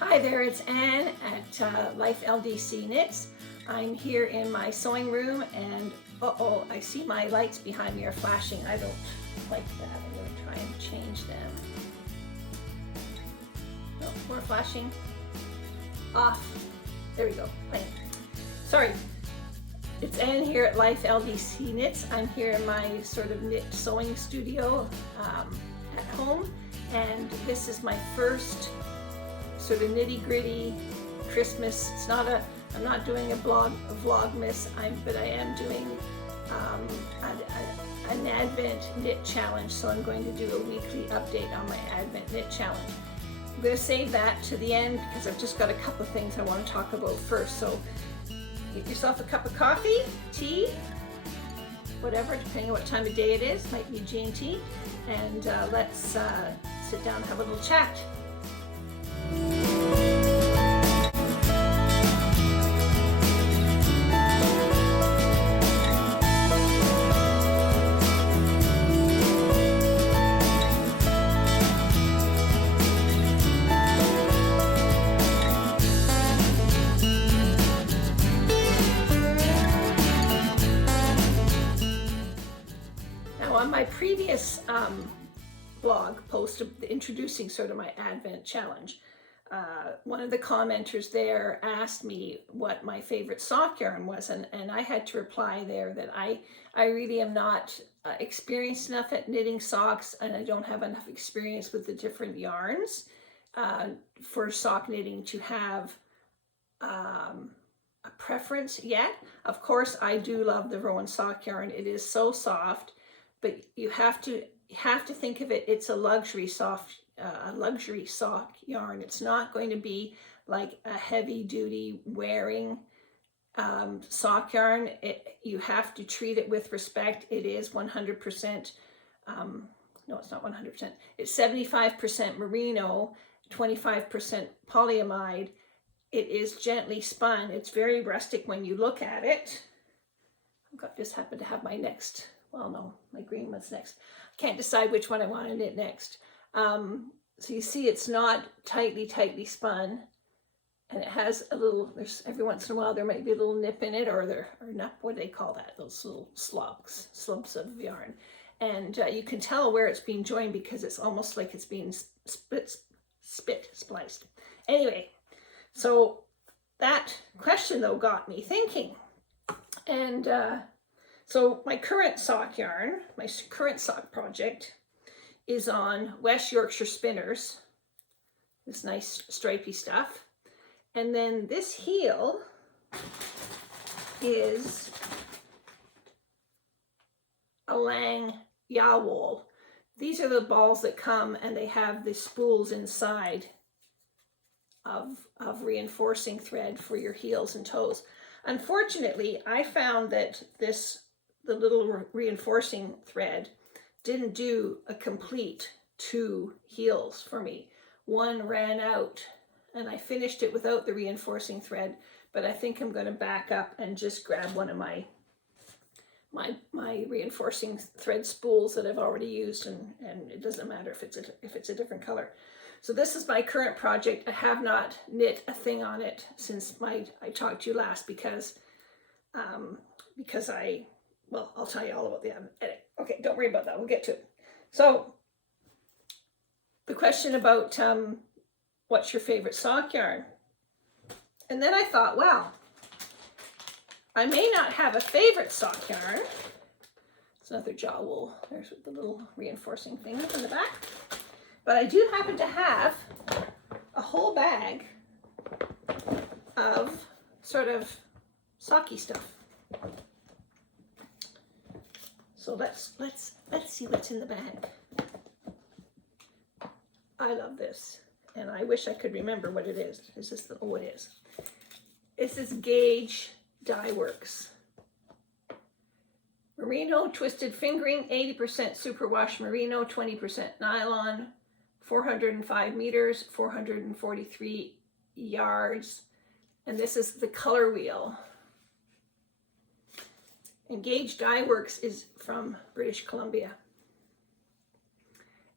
Hi there, it's Anne at Life LDC Knits. I'm here in my sewing room and uh-oh, I see my lights behind me are flashing. I don't like that. I'm going to try and change them. No, more flashing. Off. There we go. Fine. Sorry. It's Anne here at Life LDC Knits. I'm here in my sort of knit sewing studio at home, and this is my first sort of nitty-gritty Christmas. It's not a, I'm not doing a vlogmas, but I am doing an Advent knit challenge. So I'm going to do a weekly update on my Advent knit challenge. I'm going to save that to the end because I've just got a couple of things I want to talk about first. So get yourself a cup of coffee, tea, whatever, depending on what time of day it is. Might be G&T, and let's sit down and have a little chat. Now, on my previous blog post introducing sort of my Advent challenge, one of the commenters there asked me what my favorite sock yarn was, and I had to reply there that I really am not experienced enough at knitting socks, and I don't have enough experience with the different yarns for sock knitting to have a preference yet. Of course, I do love the Rowan sock yarn. It is so soft, but you have to think of it, it's a luxury sock yarn. It's not going to be like a heavy duty wearing sock yarn. You have to treat it with respect. It is 100%, no, it's not 100%. It's 75% merino, 25% polyamide. It is gently spun. It's very rustic when you look at it. I just happen to have my next, well, no, my green one's next. I can't decide which one I want to knit next. So you see it's not tightly spun, and it has a little, there's every once in a while there might be a little nip in it, or nip, what do they call that? Those little slumps of yarn. And you can tell where it's being joined because it's almost like it's being spliced. Anyway, so that question though got me thinking. And so my current sock yarn, my current sock project is on West Yorkshire Spinners, this nice stripy stuff. And then this heel is a Lang Yawol. These are the balls that come and they have the spools inside of reinforcing thread for your heels and toes. Unfortunately, I found that the little reinforcing thread didn't do a complete 2 heels for me. One ran out and I finished it without the reinforcing thread, but I think I'm going to back up and just grab one of my reinforcing thread spools that I've already used, and it doesn't matter if it's a different color. So this is my current project. I have not knit a thing on it since I talked to you last because well, I'll tell you all about the edit. Okay, don't worry about that. We'll get to it. So the question about what's your favorite sock yarn? And then I thought, well, I may not have a favorite sock yarn. It's another jaw wool. There's the little reinforcing thing in the back. But I do happen to have a whole bag of sort of socky stuff. So let's see what's in the bag. I love this, and I wish I could remember what it is. Is this oh, it is. This is Gauge Dye Works. Merino twisted fingering, 80% superwash merino, 20% nylon, 405 meters, 443 yards, and this is the color wheel. And Gauge Dye Works is from British Columbia.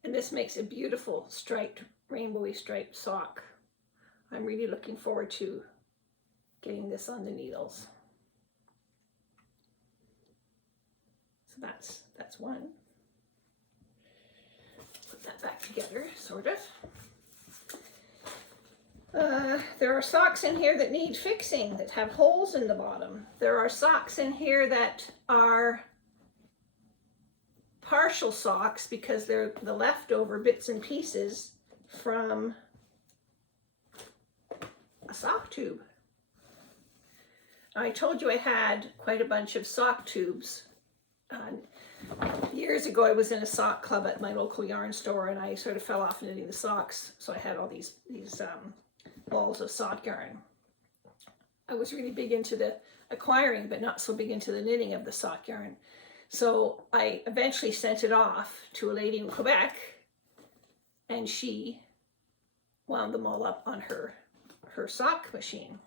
And this makes a beautiful striped, rainbowy striped sock. I'm really looking forward to getting this on the needles. So that's one. Put that back together, sort of. There are socks in here that need fixing, that have holes in the bottom. There are socks in here that are partial socks because they're the leftover bits and pieces from a sock tube. I told you I had quite a bunch of sock tubes. Years ago, I was in a sock club at my local yarn store, and I sort of fell off knitting the socks. So I had all these balls of sock yarn. I was really big into the acquiring, but not so big into the knitting of the sock yarn. So I eventually sent it off to a lady in Quebec, and she wound them all up on her sock machine.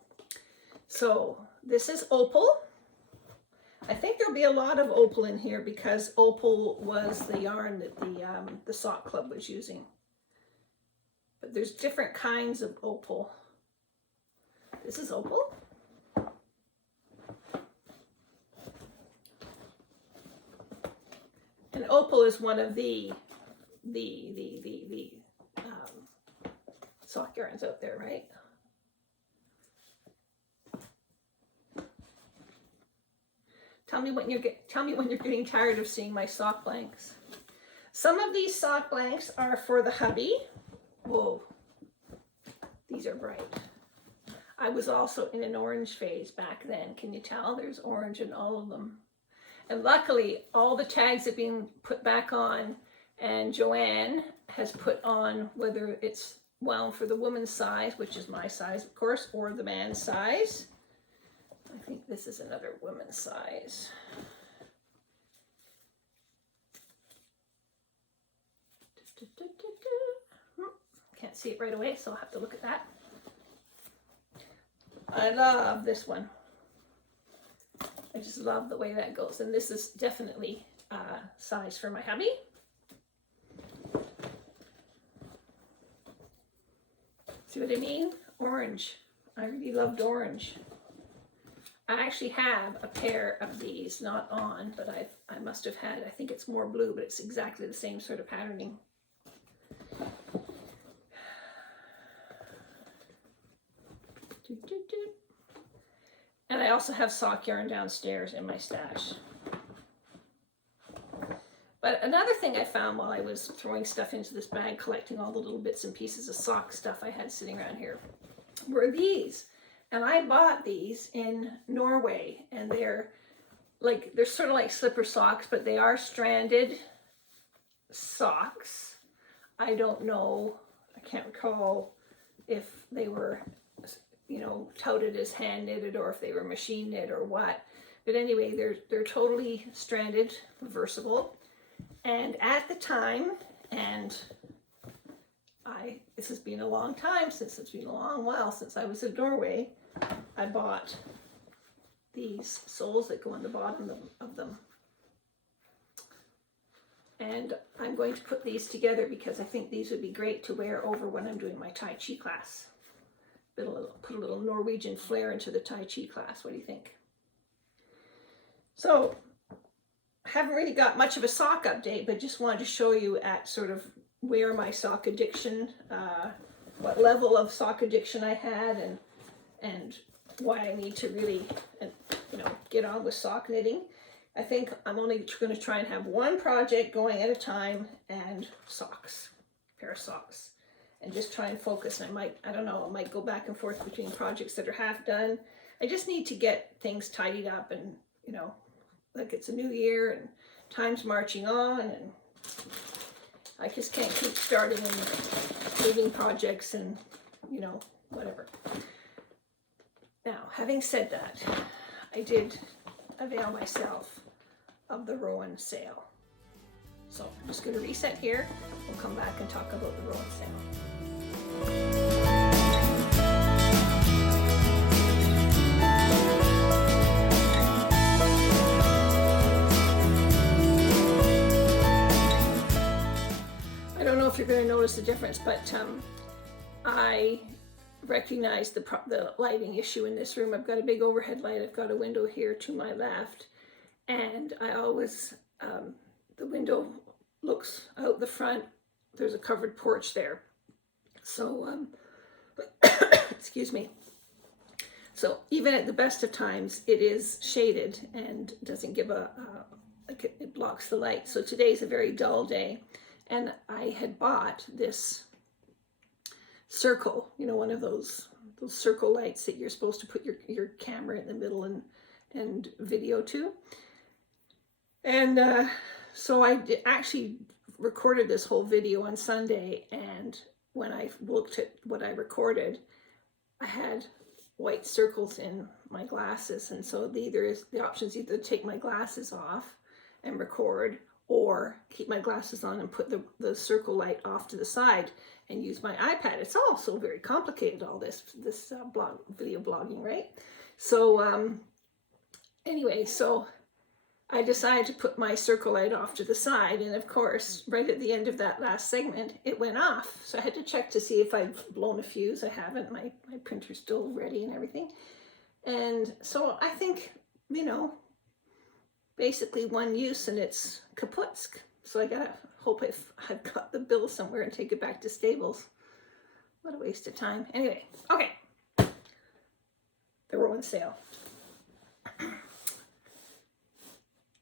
So this is opal. I think there'll be a lot of opal in here because opal was the yarn that the sock club was using. But there's different kinds of opal. This is opal. And opal is one of the sock yarns out there, right? Tell me when you're getting tired of seeing my sock blanks. Some of these sock blanks are for the hubby. Whoa, these are bright. I was also in an orange phase back then. Can you tell? There's orange in all of them. And luckily, all the tags have been put back on, and Joanne has put on whether it's wound for the woman's size, which is my size, of course, or the man's size. I think this is another woman's size. Can't see it right away, so I'll have to look at that. I love this one. I just love the way that goes. And this is definitely size for my hubby. See what I mean? Orange. I really loved orange. I actually have a pair of these, not on, but I must have had, I think it's more blue, but it's exactly the same sort of patterning. And I also have sock yarn downstairs in my stash. But another thing I found while I was throwing stuff into this bag, collecting all the little bits and pieces of sock stuff I had sitting around here, were these. And I bought these in Norway, and they're sort of like slipper socks, but they are stranded socks. I don't know, I can't recall if they were, you know, touted as hand knitted or if they were machine knit or what. But anyway, they're totally stranded, reversible. And at the time, and this has been a long time since, it's been a long while since I was in Norway, I bought these soles that go on the bottom of them. And I'm going to put these together because I think these would be great to wear over when I'm doing my Tai Chi class. Put a little Norwegian flair into the Tai Chi class. What do you think? So, I haven't really got much of a sock update, but just wanted to show you at sort of where my sock addiction, what level of sock addiction I had, and why I need to really, you know, get on with sock knitting. I think I'm only going to try and have one project going at a time, and socks, pair of socks, and just try and focus. And I don't know, I might go back and forth between projects that are half done. I just need to get things tidied up, and, you know, like it's a new year and time's marching on, and I just can't keep starting and moving projects and, you know, whatever. Now, having said that, I did avail myself of the Rowan sale. So I'm just going to reset here. We'll come back and talk about the Rowan sale. I don't know if you're going to notice the difference, but I recognize the lighting issue in this room. I've got a big overhead light. I've got a window here to my left, and I always, the window looks out the front. There's a covered porch there. So, excuse me. So even at the best of times, it is shaded and doesn't give like it blocks the light. So today's a very dull day, and I had bought this circle, you know, one of those circle lights that you're supposed to put your camera in the middle and video to. And so I actually recorded this whole video on Sunday, and when I looked at what I recorded, I had white circles in my glasses, and so the options either take my glasses off and record, or keep my glasses on and put the circle light off to the side and use my iPad. It's all so very complicated, all this video blogging, right? So anyway, so I decided to put my circle light off to the side, and of course, right at the end of that last segment, it went off. So I had to check to see if I'd blown a fuse. I haven't. My printer's still ready and everything. And so I think, you know, basically one use and it's kaputsk. So I gotta hope I've got the bill somewhere and take it back to Stables. What a waste of time. Anyway, okay. The Rowan sale.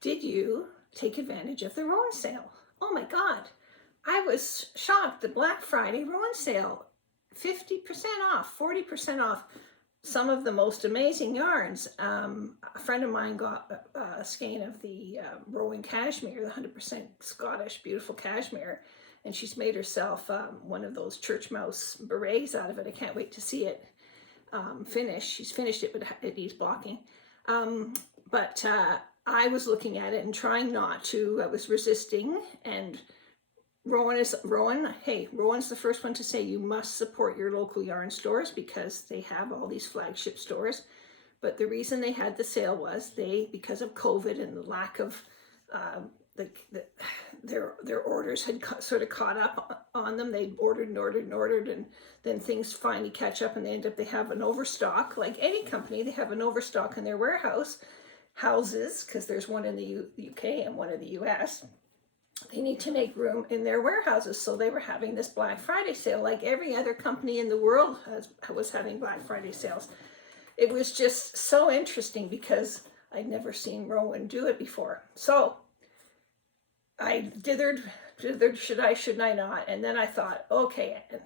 Did you take advantage of the Rowan sale? Oh my God. I was shocked. The Black Friday Rowan sale, 50% off, 40% off. Some of the most amazing yarns. A friend of mine got a skein of the Rowan cashmere, the 100% Scottish beautiful cashmere, and she's made herself one of those church mouse berets out of it. I can't wait to see it finished. She's finished it, but it needs blocking. But I was looking at it and trying not to. I was resisting, and Rowan's the first one to say you must support your local yarn stores because they have all these flagship stores. But the reason they had the sale was because of COVID and the lack of their orders had sort of caught up on them. They ordered, and then things finally catch up, and they have an overstock. Like any company, they have an overstock in their houses, because there's one in the UK and one in the US. They need to make room in their warehouses, so they were having this Black Friday sale like every other company in the world was having Black Friday sales. It was just so interesting because I'd never seen Rowan do it before. So I dithered, should I not? And then I thought, okay, Anne,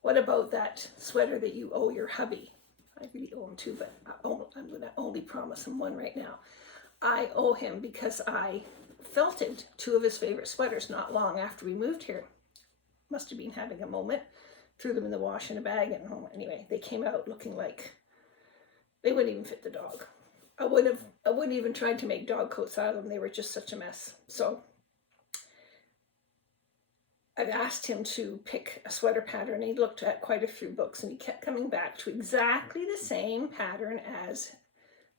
what about that sweater that you owe your hubby? I really owe him two, but I'm going to only promise him one right now. I owe him because I felted two of his favorite sweaters not long after we moved here. Must have been having a moment. Threw them in the wash in a bag, and anyway, they came out looking like they wouldn't even fit the dog. I wouldn't even tried to make dog coats out of them. They were just such a mess. So I've asked him to pick a sweater pattern. He looked at quite a few books, and he kept coming back to exactly the same pattern as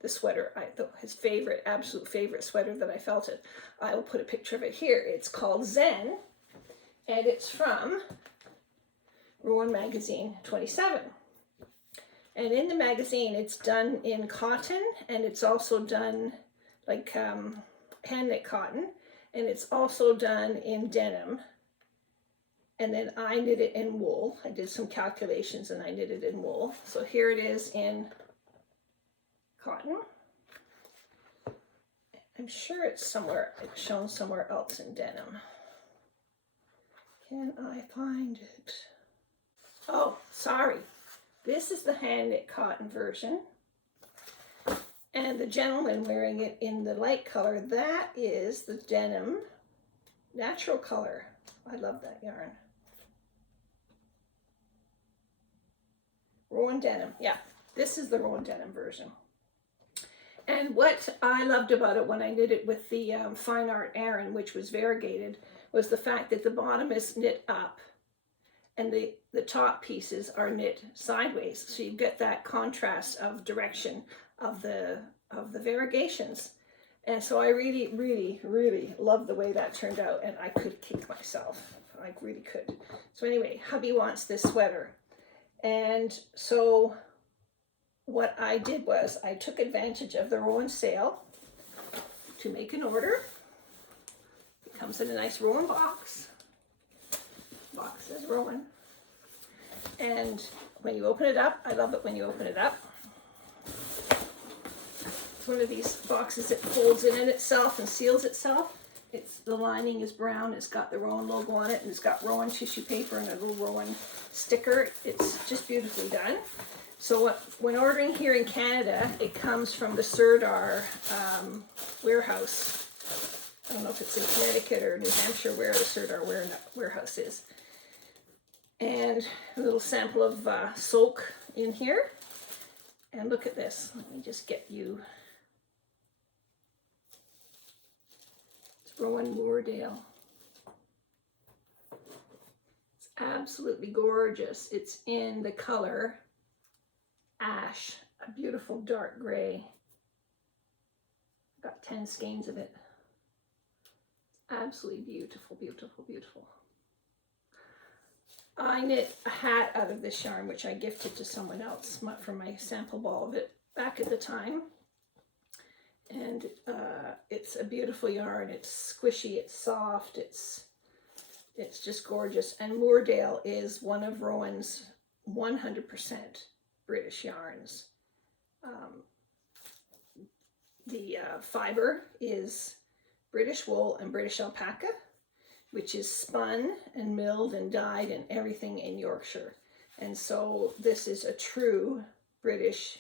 the sweater, his absolute favorite sweater that I felted. I will put a picture of it here. It's called Zen, and it's from Rowan Magazine 27. And in the magazine, it's done in cotton, and it's also done like hand knit cotton, and it's also done in denim. And then I knit it in wool. I did some calculations and I knit it in wool. So here it is in cotton. I'm sure it's shown somewhere else in denim. Can I find it? Oh, sorry. This is the hand knit cotton version. And the gentleman wearing it in the light color, that is the denim natural color. I love that yarn. Rowan denim, yeah, this is the Rowan denim version. And what I loved about it when I knit it with the Fine Art Aran, which was variegated, was the fact that the bottom is knit up and the top pieces are knit sideways. So you get that contrast of direction of the variegations. And so I really, really, really loved the way that turned out, and I could kick myself. I really could. So anyway, hubby wants this sweater. And so what I did was I took advantage of the Rowan sale to make an order. It comes in a nice Rowan box. Box says Rowan. And when you open it up, I love it when you open it up. It's one of these boxes that folds in itself and seals itself. The lining is brown, it's got the Rowan logo on it, and it's got Rowan tissue paper and a little Rowan sticker. It's just beautifully done. So when ordering here in Canada, it comes from the Sirdar warehouse. I don't know if it's in Connecticut or New Hampshire where the Sirdar warehouse is. And a little sample of soak in here. And look at this. Let me just get you. It's Rowan Moordale. It's absolutely gorgeous. It's in the color ash, a beautiful dark gray. Got 10 skeins of it. Absolutely beautiful, beautiful, beautiful. I knit a hat out of this yarn, which I gifted to someone else from my sample ball of it back at the time. And it's a beautiful yarn. It's squishy, it's soft, it's just gorgeous. And Moordale is one of Rowan's 100% British yarns. The fiber is British wool and British alpaca, which is spun and milled and dyed and everything in Yorkshire. And so this is a true British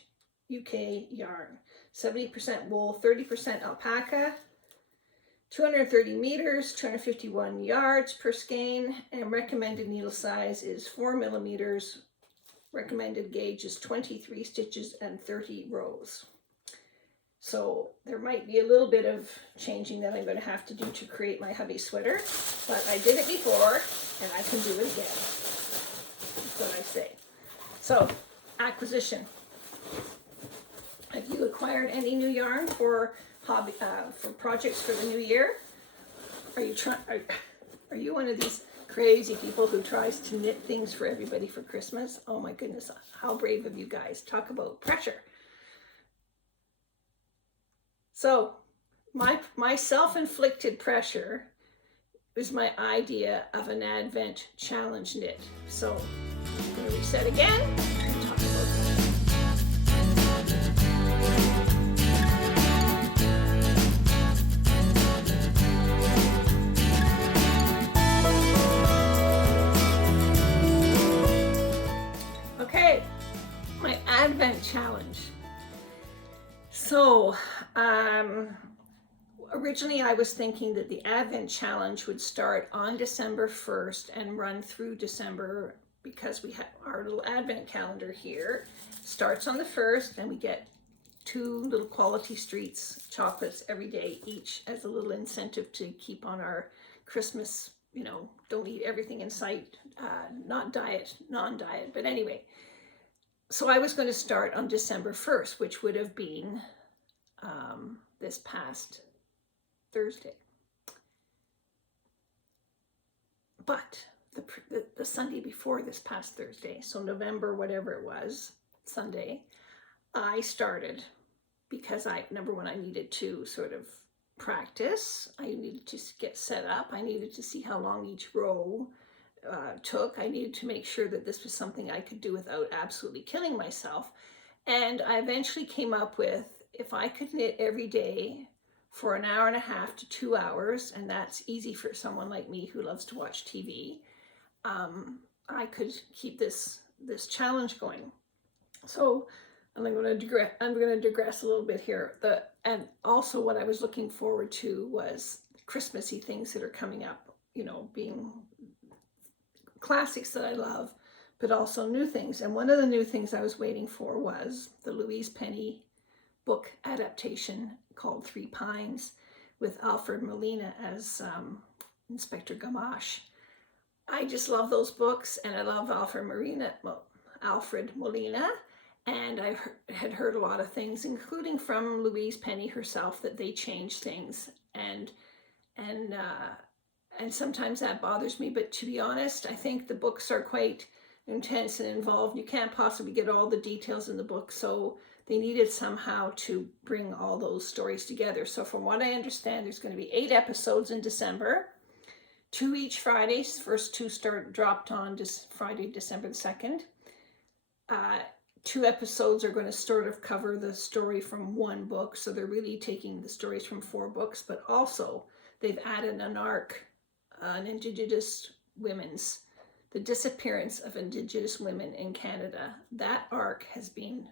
UK yarn. 70% wool, 30% alpaca, 230 meters, 251 yards per skein, and recommended needle size is 4 millimeters. Recommended gauge is 23 stitches and 30 rows. So there might be a little bit of changing that I'm going to have to do to create my hubby sweater, but I did it before and I can do it again. That's what I say. So, acquisition. Have you acquired any new yarn for hobby for projects for the new year? Are you one of these crazy people who tries to knit things for everybody for Christmas? Oh my goodness, how brave of you guys. Talk about pressure. So my self-inflicted pressure is my idea of an Advent challenge knit. So I'm going to reset again and talk about that. Okay, my Advent challenge. So, originally I was thinking that the Advent challenge would start on December 1st and run through December, because we have our little Advent calendar here. Starts on the 1st and we get 2 little Quality Streets chocolates every day each as a little incentive to keep on our Christmas, you know, don't eat everything in sight, not diet, non-diet, but anyway. So I was going to start on December 1st, which would have been this past Thursday. But the Sunday before this past Thursday, so November, whatever it was, Sunday, I started because number one, I needed to sort of practice. I needed to get set up. I needed to see how long each row took. I needed to make sure that this was something I could do without absolutely killing myself. And I eventually came up with, if I could knit every day for an hour and a half to 2 hours, and that's easy for someone like me who loves to watch TV, I could keep this challenge going. So I'm going to digress a little bit here. And also what I was looking forward to was Christmassy things that are coming up, you know, being classics that I love, but also new things. And one of the new things I was waiting for was the Louise Penny book adaptation called 3 Pines with Alfred Molina as Inspector Gamache. I just love those books, and I love Alfred Molina, and I had heard a lot of things, including from Louise Penny herself, that they change things, and sometimes that bothers me. But to be honest, I think the books are quite intense and involved. You can't possibly get all the details in the book, so they needed somehow to bring all those stories together. So from what I understand, there's going to be 8 episodes in December, 2 each Friday. First 2 dropped on Friday, December the 2nd. 2 episodes are going to sort of cover the story from 1 book, so they're really taking the stories from 4 books, but also they've added an arc, an Indigenous women's, the disappearance of Indigenous women in Canada. That arc has been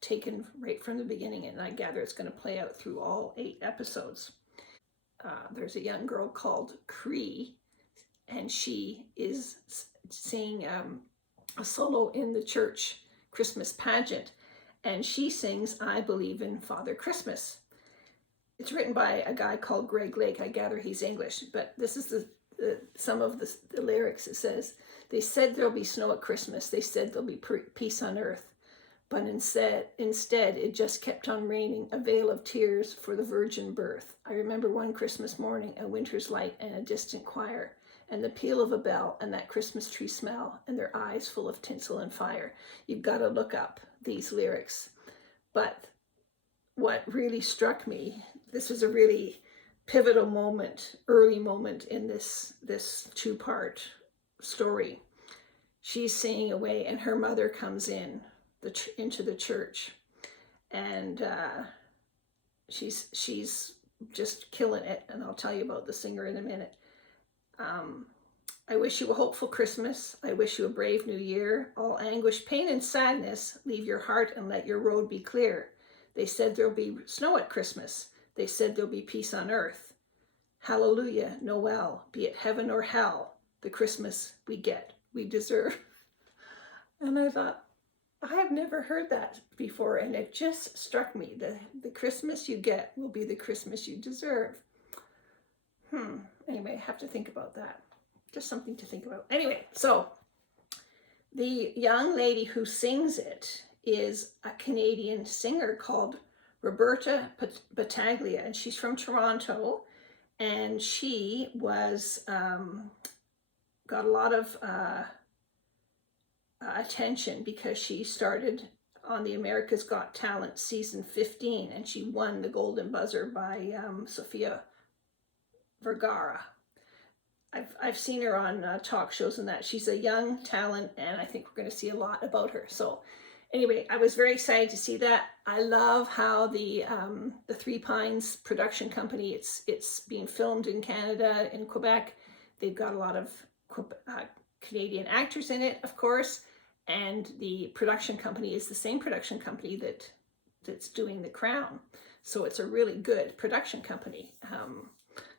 taken right from the beginning, and I gather it's going to play out through all 8 episodes. There's a young girl called Cree, and she is singing a solo in the church Christmas pageant, and she sings "I Believe in Father Christmas." It's written by a guy called Greg Lake. I gather he's English, but this is some of the lyrics. It says, "They said there'll be snow at Christmas. They said there'll be peace on earth. But instead, it just kept on raining, a veil of tears for the virgin birth. I remember one Christmas morning, a winter's light and a distant choir, and the peal of a bell and that Christmas tree smell, and their eyes full of tinsel and fire." You've got to look up these lyrics. But what really struck me, this was a really pivotal moment, early moment in this 2-part story. She's singing away, and her mother comes into the church, and she's just killing it, and I'll tell you about the singer in a minute. "I wish you a hopeful Christmas. I wish you a brave new year. All anguish, pain, and sadness, leave your heart and let your road be clear. They said there'll be snow at Christmas. They said there'll be peace on earth. Hallelujah, Noel, be it heaven or hell, the Christmas we get, we deserve." And I thought, I have never heard that before, and it just struck me. The Christmas you get will be the Christmas you deserve. Anyway, I have to think about that. Just something to think about. Anyway, so the young lady who sings it is a Canadian singer called Roberta Battaglia, and she's from Toronto, and she was got a lot of attention because she started on the America's Got Talent season 15, and she won the Golden Buzzer by Sofia Vergara. I've seen her on talk shows and that. She's a young talent, and I think we're going to see a lot about her. So anyway, I was very excited to see that. I love how the Three Pines production company, it's being filmed in Canada, in Quebec. They've got a lot of Canadian actors in it, of course, and the production company is the same production company that's doing The Crown. So it's a really good production company.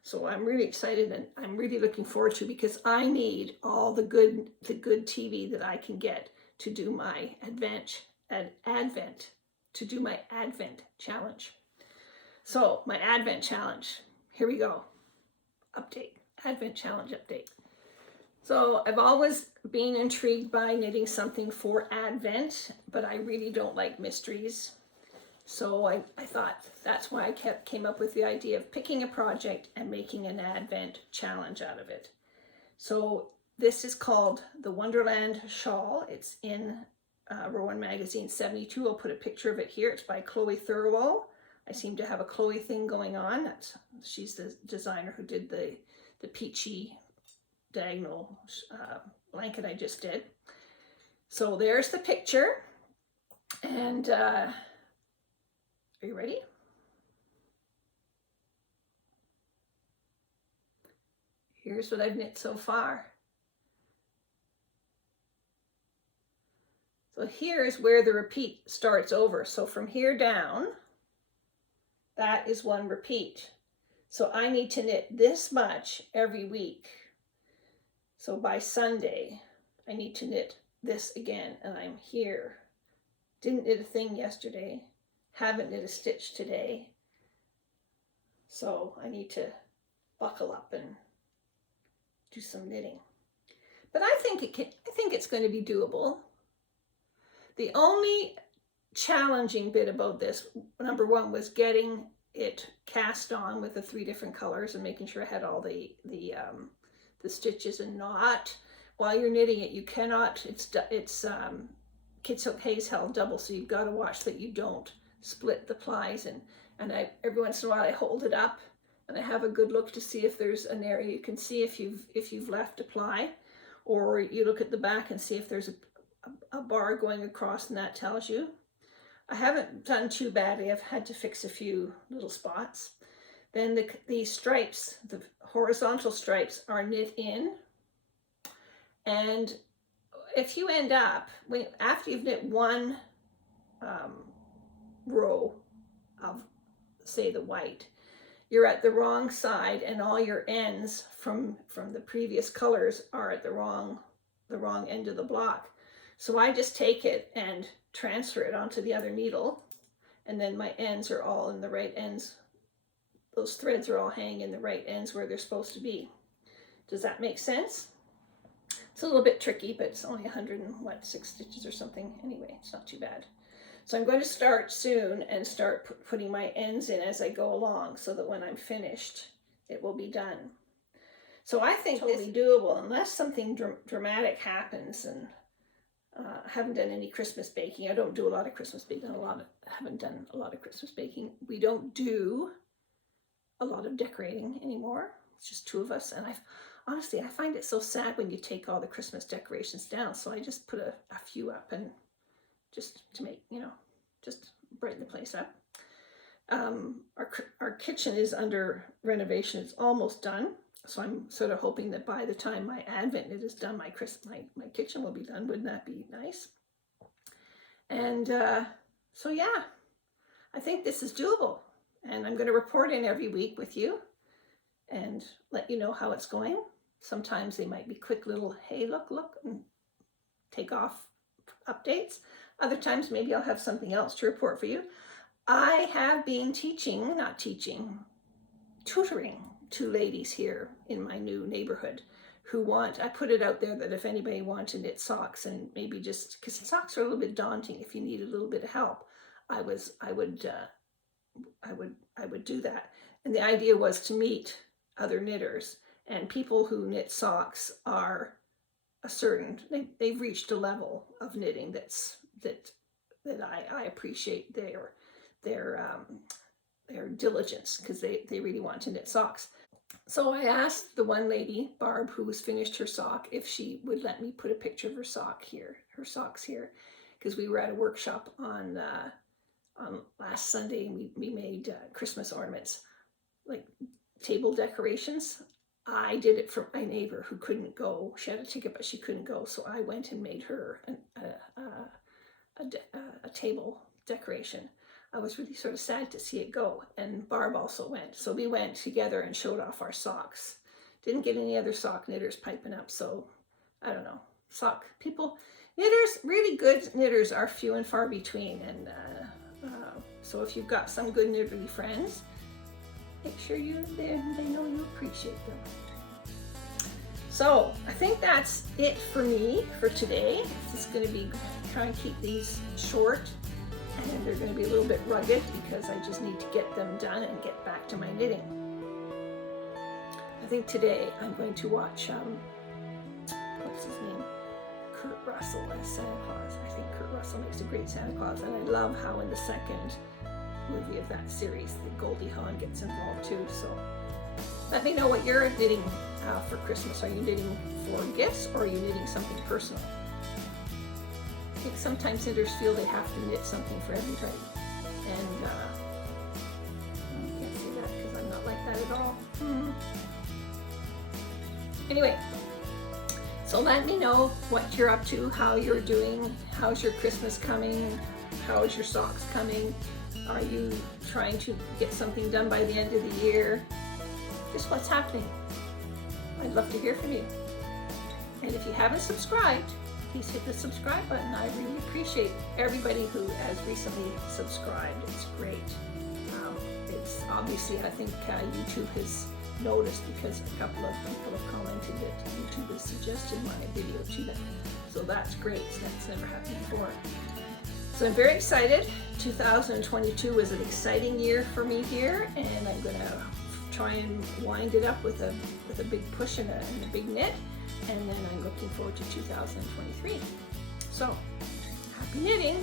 So I'm really excited, and I'm really looking forward to, because I need all the good TV that I can get to do my Advent challenge. So my Advent challenge, here we go. Update, Advent challenge update. So I've always been intrigued by knitting something for Advent, but I really don't like mysteries. So I thought that's why I came up with the idea of picking a project and making an Advent challenge out of it. So this is called the Wonderland Shawl. It's in Rowan Magazine 72. I'll put a picture of it here. It's by Chloe Thurlow. I seem to have a Chloe thing going on. She's the designer who did the peachy diagonal blanket I just did. So there's the picture, and are you ready? Here's what I've knit so far. So here is where the repeat starts over. So from here down, that is one repeat. So I need to knit this much every week. So by Sunday, I need to knit this again, and I'm here. Didn't knit a thing yesterday. Haven't knit a stitch today. So I need to buckle up and do some knitting. But I think it's going to be doable. The only challenging bit about this, number one, was getting it cast on with the 3 different colors and making sure I had all the stitches and not while you're knitting it, you cannot, it's Kid Silk Haze held double, so you've got to watch that you don't split the plies. And every once in a while I hold it up and I have a good look to see if there's an area you can see if you've left a ply, or you look at the back and see if there's a bar going across, and that tells you. I haven't done too badly. I've had to fix a few little spots. Then the stripes, the horizontal stripes, are knit in. And if you end up, after you've knit one row of, say, the white, you're at the wrong side, and all your ends from the previous colors are at the wrong end of the block. So I just take it and transfer it onto the other needle, and then my ends are all in the right ends. Those threads are all hanging in the right ends where they're supposed to be. Does that make sense? It's a little bit tricky, but it's only 106 stitches or something. Anyway, it's not too bad. So I'm going to start soon and start putting my ends in as I go along, so that when I'm finished, it will be done. So I think this is doable unless something dramatic happens. And I haven't done any Christmas baking. I don't do a lot of Christmas baking. Haven't done a lot of Christmas baking. We don't do a lot of decorating anymore. It's just two of us, and honestly, I find it so sad when you take all the Christmas decorations down. So I just put a few up, and just to make, just brighten the place up. Our kitchen is under renovation. It's almost done. So I'm sort of hoping that by the time my Advent knit is done, my kitchen will be done. Wouldn't that be nice? And so yeah, I think this is doable. And I'm going to report in every week with you and let you know how it's going. Sometimes they might be quick little, hey, look, and take off updates. Other times maybe I'll have something else to report for you. I have been tutoring two ladies here in my new neighborhood who I put it out there that if anybody wants to knit socks, and maybe just, because socks are a little bit daunting, if you need a little bit of help, I would do that. And the idea was to meet other knitters, and people who knit socks are they've reached a level of knitting that I appreciate their diligence, because they really want to knit socks. So I asked the one lady, Barb, who was finished her sock, if she would let me put a picture of her socks here, because we were at a workshop on last Sunday, and we made Christmas ornaments, like table decorations. I did it for my neighbor who couldn't go. She had a ticket, but she couldn't go, so I went and made her a table decoration. I was really sort of sad to see it go, and Barb also went. So we went together and showed off our socks. Didn't get any other sock knitters piping up, so I don't know. Sock people, knitters, really good knitters are few and far between, and so if you've got some good knitterly friends, make sure they know you appreciate them. So I think that's it for me for today. It's going to be trying to keep these short, and they're going to be a little bit rugged because I just need to get them done and get back to my knitting. I think today I'm going to watch, what's his name? Kurt Russell as Santa Claus. I think Kurt Russell makes a great Santa Claus, and I love how in the second movie of that series, the Goldie Hawn gets involved too. So let me know what you're knitting for Christmas. Are you knitting for gifts, or are you knitting something personal? I think sometimes knitters feel they have to knit something for everybody, and I can't say that because I'm not like that at all. Anyway, so let me know what you're up to, how you're doing, how's your Christmas coming, how is your socks coming, are you trying to get something done by the end of the year, just what's happening. I'd love to hear from you. And if you haven't subscribed, please hit the subscribe button. I really appreciate everybody who has recently subscribed. It's great. It's obviously, I think YouTube has noticed, because a couple of people have commented that YouTube has suggested my video to them. So that's great. That's never happened before. So I'm very excited. 2022 was an exciting year for me here, and I'm going to try and wind it up with a big push and a big knit. and then I'm looking forward to 2023. So, happy knitting!